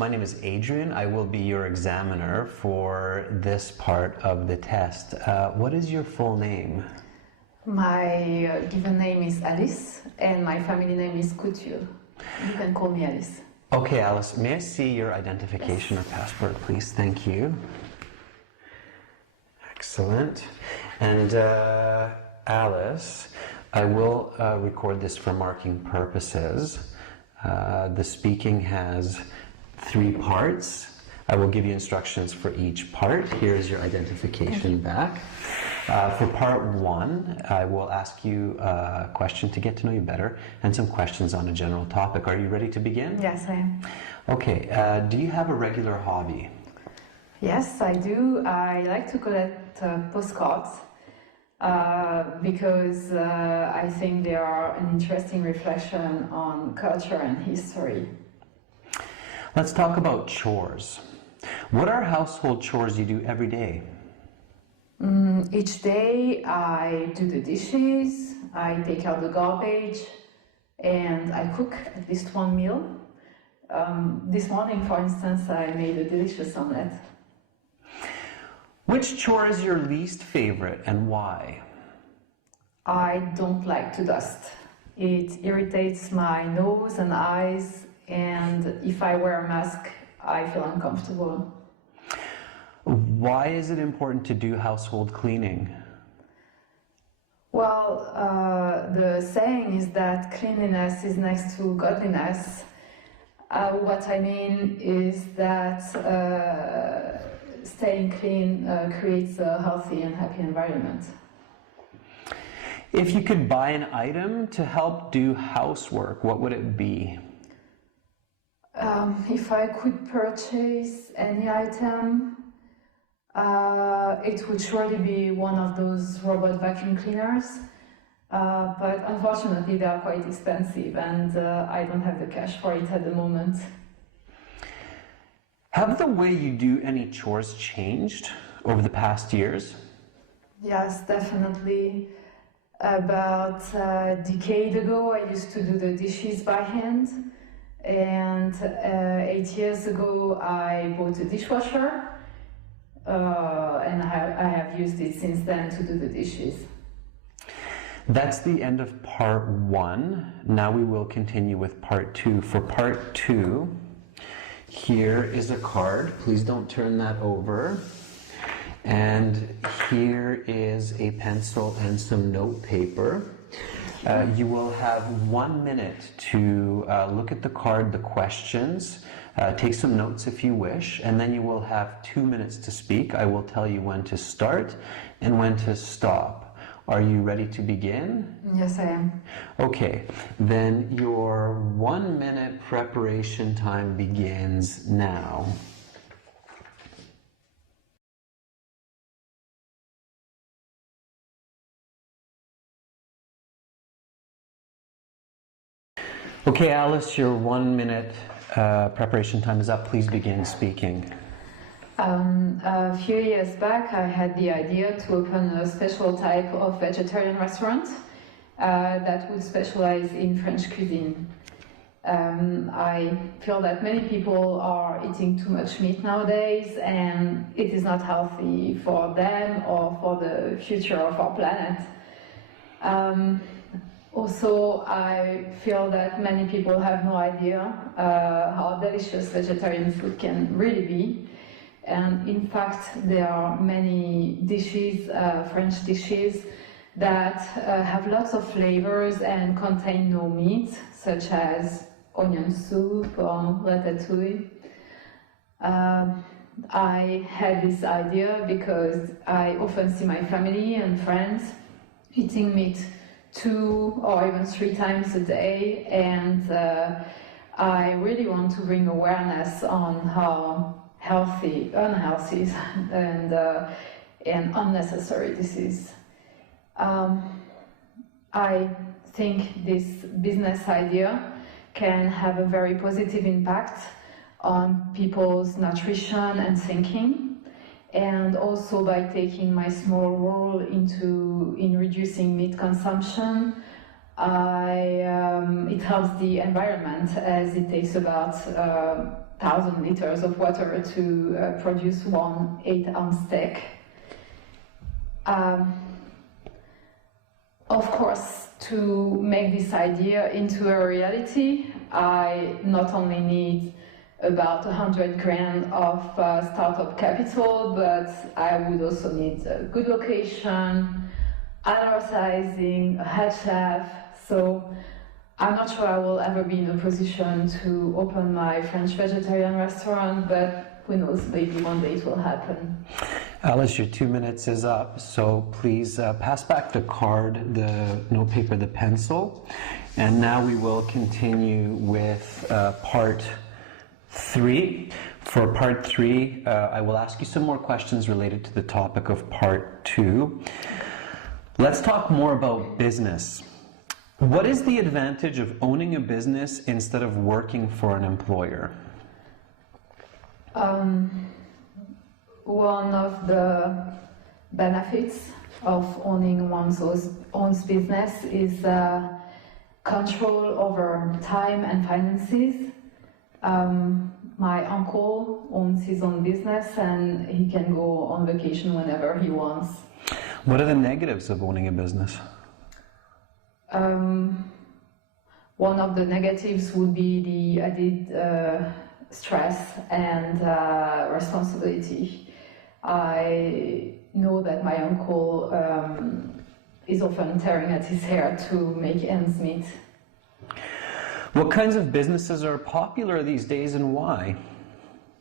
My name is Adrian. I will be your examiner for this part of the test. What is your full name? My given name is Alice, and my family name is Couture. You can call me Alice. Okay, Alice, may I see your identification or passport, please? Thank you. Excellent. And Alice, I will record this for marking purposes. The speaking has 3 parts. I will give you instructions for each part. Here's your identification back. For part 1, I will ask you a question to get to know you better and some questions on a general topic. Are you ready to begin? Yes, I am. Okay, do you have a regular hobby? Yes, I do. I like to collect postcards because I think they are an interesting reflection on culture and history. Let's talk about chores. What are household chores you do every day? Each day I do the dishes, I take out the garbage, and I cook at least one meal. This morning, for instance, I made a delicious omelette. Which chore is your least favorite and why? I don't like to dust. It irritates my nose and eyes, and if I wear a mask, I feel uncomfortable. Why is it important to do household cleaning? Well, the saying is that cleanliness is next to godliness. What I mean is that staying clean creates a healthy and happy environment. If you could buy an item to help do housework, what would it be? If I could purchase any item, it would surely be one of those robot vacuum cleaners, but unfortunately they are quite expensive and I don't have the cash for it at the moment. Have the way you do any chores changed over the past years? Yes, definitely. About a decade ago I used to do the dishes by hand, and 8 years ago I bought a dishwasher. And I have used it since then to do the dishes. That's the end of part 1. Now we will continue with part 2. For part 2, here is a card. Please don't turn that over. And here is a pencil and some note paper. You will have 1 minute to look at the card, the questions, take some notes if you wish, and then you will have 2 minutes to speak. I will tell you when to start and when to stop. Are you ready to begin? Yes, I am. Okay, then your 1 minute preparation time begins now. Okay, Alice, your 1 minute preparation time is up. Please begin speaking. A few years back, I had the idea to open a special type of vegetarian restaurant that would specialize in French cuisine. I feel that many people are eating too much meat nowadays, and it is not healthy for them or for the future of our planet. Also, I feel that many people have no idea how delicious vegetarian food can really be. And in fact, there are many dishes, French dishes, that have lots of flavors and contain no meat, such as onion soup or ratatouille. I had this idea because I often see my family and friends eating meat 2 or even 3 times a day, and I really want to bring awareness on how unhealthy and unnecessary this is. I think this business idea can have a very positive impact on people's nutrition and thinking, and also by taking my small role in reducing meat consumption, it helps the environment, as it takes about 1,000 liters of water to produce one 8-ounce steak. Of course, to make this idea into a reality, I not only need about 100 grand of startup capital, but I would also need a good location, advertising, a head chef. So I'm not sure I will ever be in a position to open my French vegetarian restaurant, but who knows, maybe one day it will happen. Alice, your 2 minutes is up, so please pass back the card, the notepaper, the pencil, and now we will continue with part 3. For part 3, I will ask you some more questions related to the topic of part 2. Let's talk more about business. What is the advantage of owning a business instead of working for an employer? One of the benefits of owning one's own business is control over time and finances. My uncle owns his own business and he can go on vacation whenever he wants. What are the negatives of owning a business? One of the negatives would be the added stress and responsibility. I know that my uncle is often tearing at his hair to make ends meet. What kinds of businesses are popular these days and why?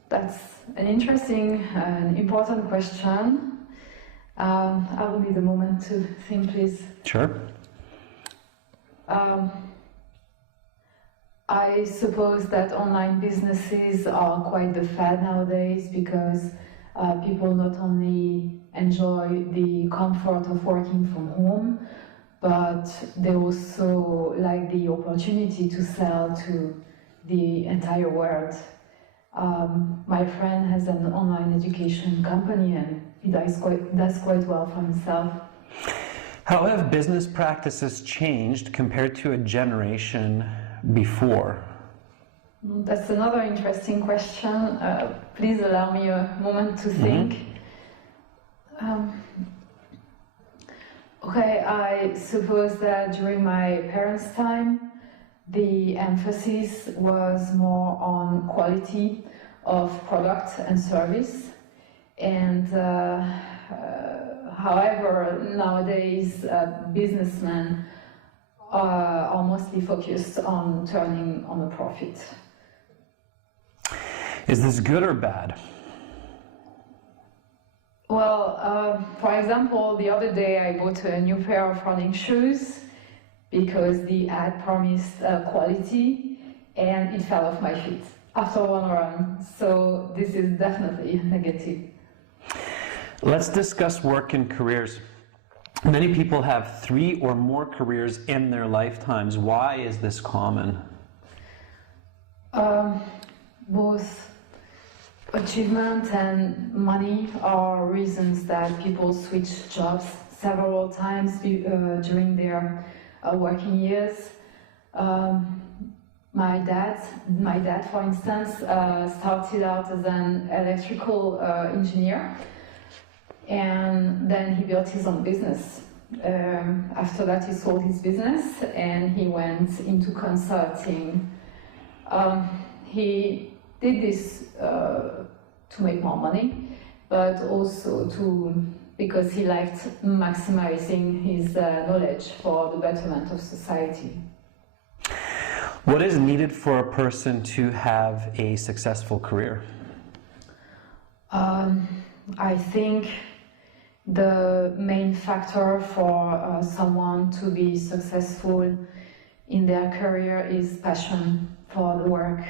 That's an interesting and important question. I will need a moment to think, please. Sure. I suppose that online businesses are quite the fad nowadays because people not only enjoy the comfort of working from home, but they also like the opportunity to sell to the entire world. My friend has an online education company and he does quite well for himself. How have business practices changed compared to a generation before? That's another interesting question. Please allow me a moment to think. Okay, I suppose that during my parents' time, the emphasis was more on quality of product and service. And however, nowadays, businessmen are mostly focused on turning on a profit. Is this good or bad? Well, for example, the other day I bought a new pair of running shoes because the ad promised quality and it fell off my feet after one run. So this is definitely negative. Let's discuss work and careers. Many people have 3 or more careers in their lifetimes. Why is this common? Both achievement and money are reasons that people switch jobs several times during their working years. My dad, for instance, started out as an electrical engineer, and then he built his own business. After that, he sold his business and he went into consulting. He did this to make more money, but also because he liked maximizing his knowledge for the betterment of society. What is needed for a person to have a successful career? I think the main factor for someone to be successful in their career is passion for the work.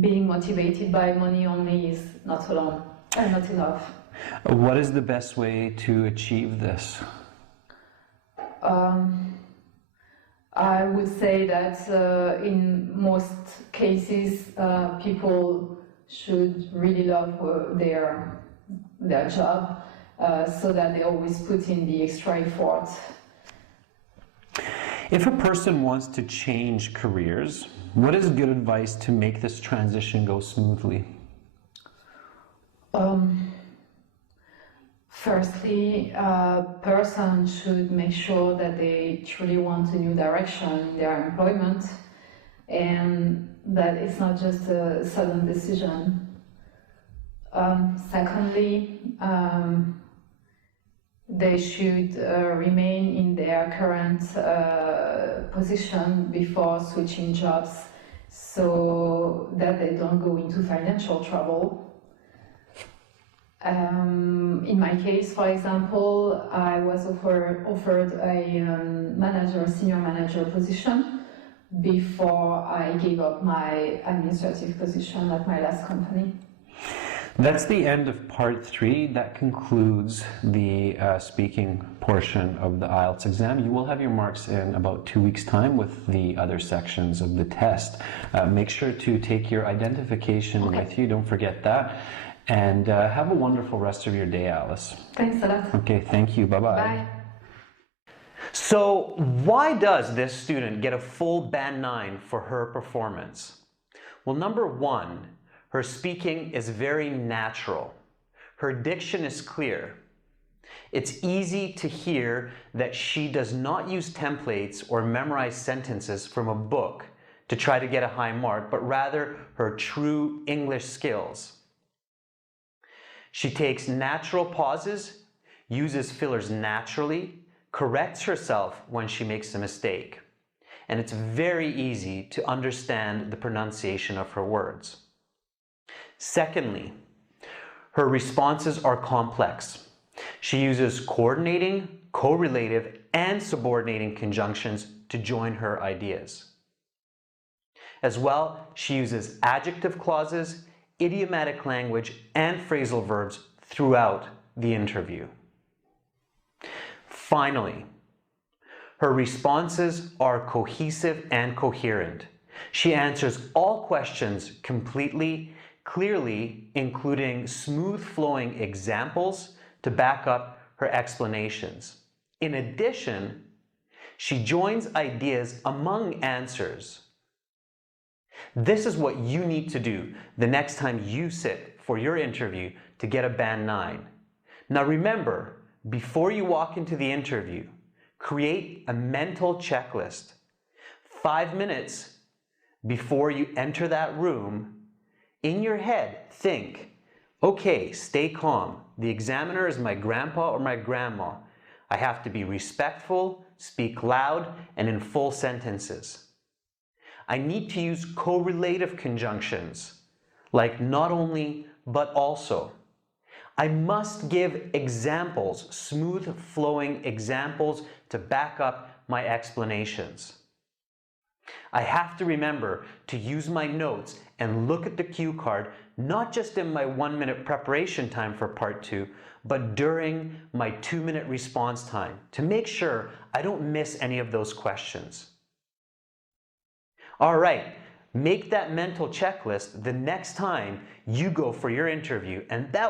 Being motivated by money only is not enough. What is the best way to achieve this? I would say that in most cases, people should really love their job, so that they always put in the extra effort. If a person wants to change careers, what is good advice to make this transition go smoothly? Firstly, a person should make sure that they truly want a new direction in their employment and that it's not just a sudden decision. Secondly, they should remain in their current position before switching jobs so that they don't go into financial trouble. In my case, for example, I was offered a senior manager position before I gave up my administrative position at my last company. That's the end of part 3. That concludes the speaking portion of the IELTS exam. You will have your marks in about 2 weeks' time with the other sections of the test. Make sure to take your identification with you. Don't forget that. And have a wonderful rest of your day, Alice. Thanks a lot. Okay, thank you. Bye-bye. Bye. So why does this student get a full band 9 for her performance? Well, number 1, her speaking is very natural. Her diction is clear. It's easy to hear that she does not use templates or memorize sentences from a book to try to get a high mark, but rather her true English skills. She takes natural pauses, uses fillers naturally, corrects herself when she makes a mistake, and it's very easy to understand the pronunciation of her words. Secondly, her responses are complex. She uses coordinating, correlative, and subordinating conjunctions to join her ideas. As well, she uses adjective clauses, idiomatic language, and phrasal verbs throughout the interview. Finally, her responses are cohesive and coherent. She answers all questions completely, clearly, including smooth-flowing examples to back up her explanations. In addition, she joins ideas among answers. This is what you need to do the next time you sit for your interview to get a band 9. Now remember, before you walk into the interview, create a mental checklist. 5 minutes before you enter that room, in your head, think, okay, stay calm. The examiner is my grandpa or my grandma. I have to be respectful, speak loud, and in full sentences. I need to use correlative conjunctions, like not only, but also. I must give examples, smooth flowing examples to back up my explanations. I have to remember to use my notes and look at the cue card, not just in my 1-minute preparation time for part 2, but during my 2-minute response time to make sure I don't miss any of those questions. All right, make that mental checklist the next time you go for your interview, and that